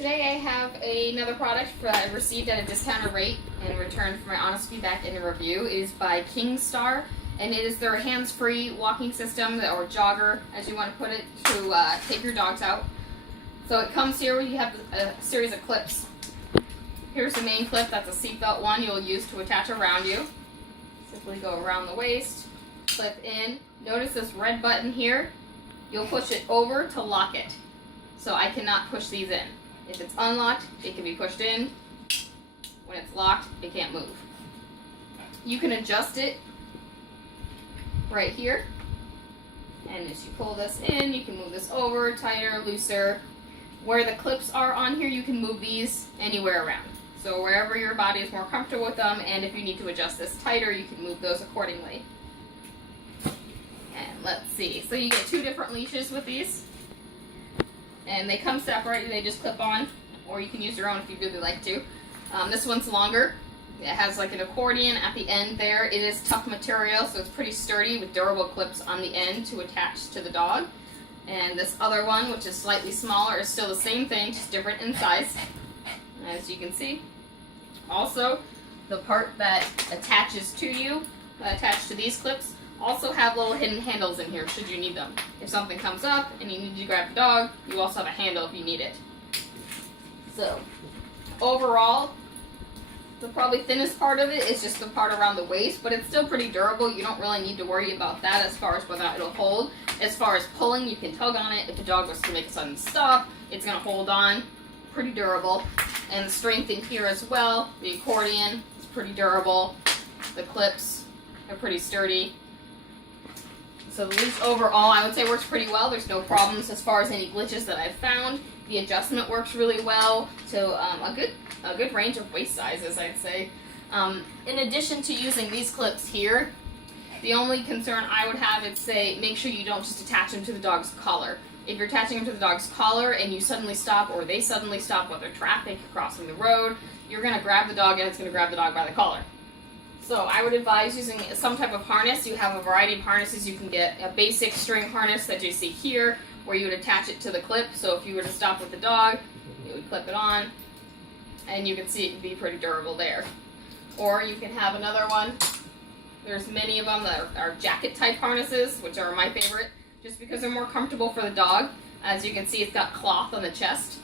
Today I have another product that I received at a discounted rate in return for my honest feedback and a review. It is by Kingstar, and it is their hands-free walking system, or jogger, as you want to put it, to take your dogs out. So it comes here where you have a series of clips. Here's the main clip. That's a seatbelt one you'll use to attach around you. Simply go around the waist, clip in. Notice this red button here. You'll push it over to lock it. So I cannot push these in. If it's unlocked, it can be pushed in. When it's locked, it can't move. You can adjust it right here. And as you pull this in, you can move this over, tighter, looser. Where the clips are on here, you can move these anywhere around. So wherever your body is more comfortable with them, and if you need to adjust this tighter, you can move those accordingly. And let's see. So you get two different leashes with these. And they come separate, they just clip on, or you can use your own if you really like to. This one's longer. It has like an accordion at the end there. It is tough material, so it's pretty sturdy with durable clips on the end to attach to the dog. And this other one, which is slightly smaller, is still the same thing, just different in size, as you can see. Also, the part that attaches to you, attached to these clips, also have little hidden handles in here should you need them. If something comes up and you need to grab the dog, you also have a handle if you need it. So, overall, the probably thinnest part of it is just the part around the waist, but it's still pretty durable. You don't really need to worry about that as far as whether it'll hold. As far as pulling, you can tug on it. If the dog was to make a sudden stop, it's going to hold on. Pretty durable. And the strength in here as well. The accordion is pretty durable. The clips are pretty sturdy. So the leash overall, I would say, works pretty well. There's no problems as far as any glitches that I've found. The adjustment works really well to a good range of waist sizes, I'd say. In addition to using these clips here, the only concern I would have is, say, make sure you don't just attach them to the dog's collar. If you're attaching them to the dog's collar and you suddenly stop, or they suddenly stop with their traffic crossing the road, you're going to grab the dog and it's going to grab the dog by the collar. So I would advise using some type of harness. You have a variety of harnesses. You can get a basic string harness that you see here, where you would attach it to the clip. So if you were to stop with the dog, you would clip it on, and you can see it can be pretty durable there. Or you can have another one. There's many of them that are jacket type harnesses, which are my favorite, just because they're more comfortable for the dog. As you can see, it's got cloth on the chest,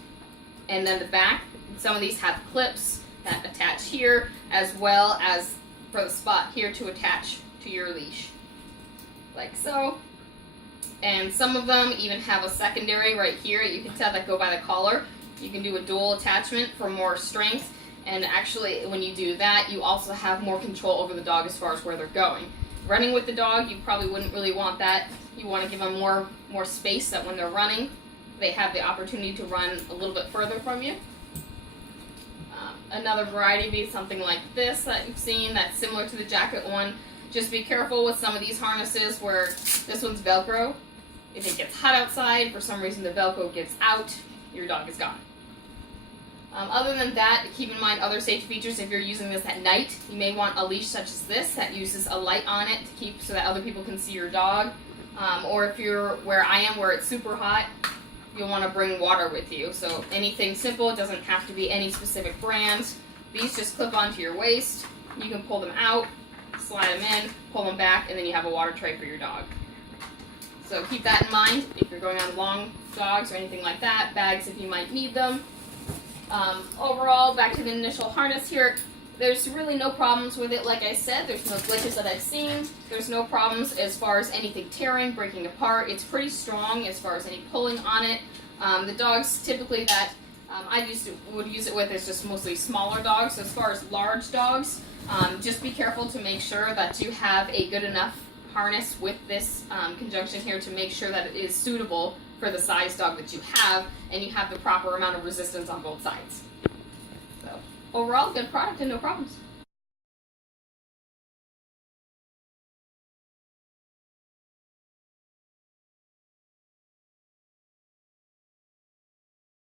and then the back. Some of these have clips that attach here, as well as for the spot here to attach to your leash, like so. And some of them even have a secondary right here, you can tell, that go by the collar. You can do a dual attachment for more strength, and actually when you do that, you also have more control over the dog as far as where they're going. Running with the dog, you probably wouldn't really want that. You want to give them more space, that when they're running, they have the opportunity to run a little bit further from you. Another variety would be something like this that you've seen, that's similar to the jacket one. Just be careful with some of these harnesses where this one's Velcro. If it gets hot outside, for some reason the Velcro gives out, your dog is gone. Other than that, keep in mind other safety features. If you're using this at night, you may want a leash such as this that uses a light on it to keep so that other people can see your dog. Or if you're where I am, where it's super hot, you'll want to bring water with you. So anything simple, it doesn't have to be any specific brand. These just clip onto your waist. You can pull them out, slide them in, pull them back, and then you have a water tray for your dog. So keep that in mind if you're going on long dogs or anything like that. Bags if you might need them. Overall, back to the initial harness here, there's really no problems with it. Like I said, there's no glitches that I've seen. There's no problems as far as anything tearing, breaking apart. It's pretty strong as far as any pulling on it. The dogs typically that would use it with is just mostly smaller dogs. So as far as large dogs, just be careful to make sure that you have a good enough harness with this conjunction here to make sure that it is suitable for the size dog that you have, and you have the proper amount of resistance on both sides. So overall, good product and no problems.